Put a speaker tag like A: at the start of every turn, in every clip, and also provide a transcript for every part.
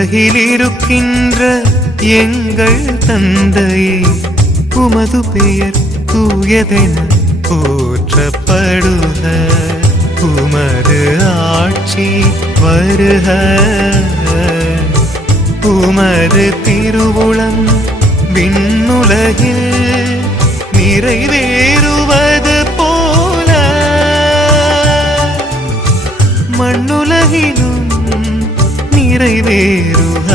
A: உலகிலிருக்கின்ற எங்கள் தந்தையே உமது பெயர் தூயதென போற்றப்படுக. உமது ஆட்சி வருக. உமது திருவுளம் விண்ணுலகில் நிறைவேறுவது. நிறைவேறுக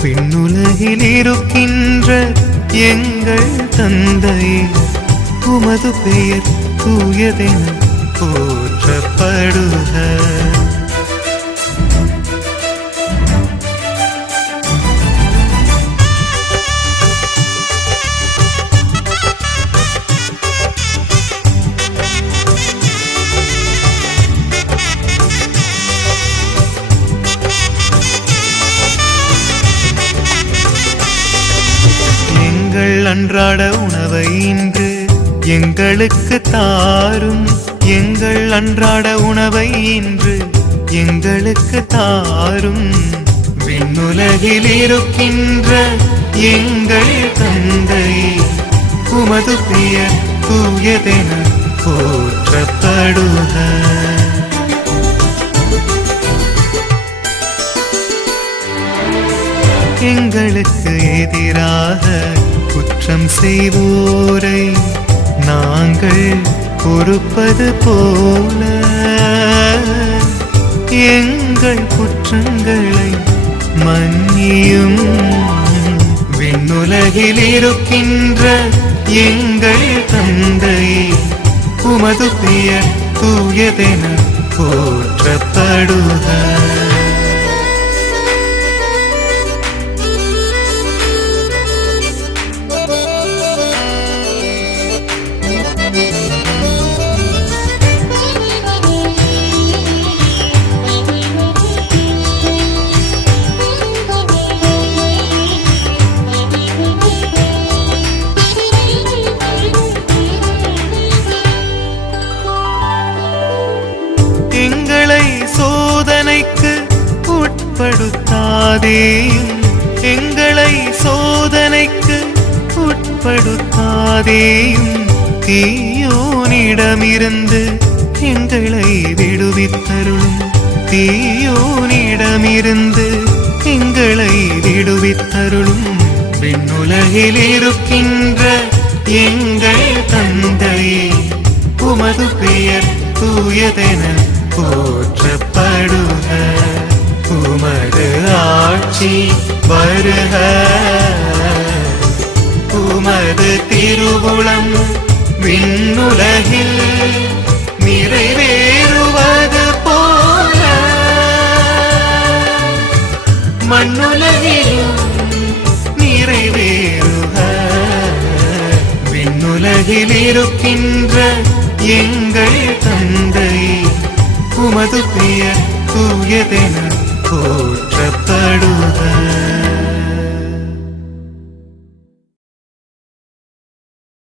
A: பின்னுலகில் இருக்கின்ற எங்கள் தந்தை உமது பெயர் தூயதென போற்றப்படுக. அன்றாட உணவை இன்று எங்களுக்கு தாரும். எங்கள் அன்றாட உணவை இன்று எங்களுக்கு தாரும். விண்ணுலகில் இருக்கின்ற எங்கள் தந்தை உமது பெயர் தூயதென போற்றப்படுக. எங்களுக்கு எதிராக குற்றம் செய்வோரை நாங்கள் பொறுப்பது போல. எங்கள் குற்றங்களை மன்னியும். விண்ணுலகில் இருக்கின்ற எங்கள் தந்தை உமது பெயர் தூயதென போற்றப்படுதல் உட்படுத்தாதேயும் எங்களை சோதனைக்கு உட்படுத்தாதேயும் தீயோனிடமிருந்து எங்களை விடுவித்தருளும். தீயோனிடமிருந்து எங்களை விடுவித்தருளும். விண்ணுலகில் இருக்கின்ற எங்கள் தந்தையே உமது பெயர் தூயதென போற்றப்படும் வருக. உமது திருவுளம் விண்ணுலகில் நிறைவேறுவது போல. மண்ணுலகிலும் நிறைவேறுக. விண்ணுலகில் இருக்கின்ற எங்கள் தந்தை உமது பெயர் தூயதென போற்றப்படுக.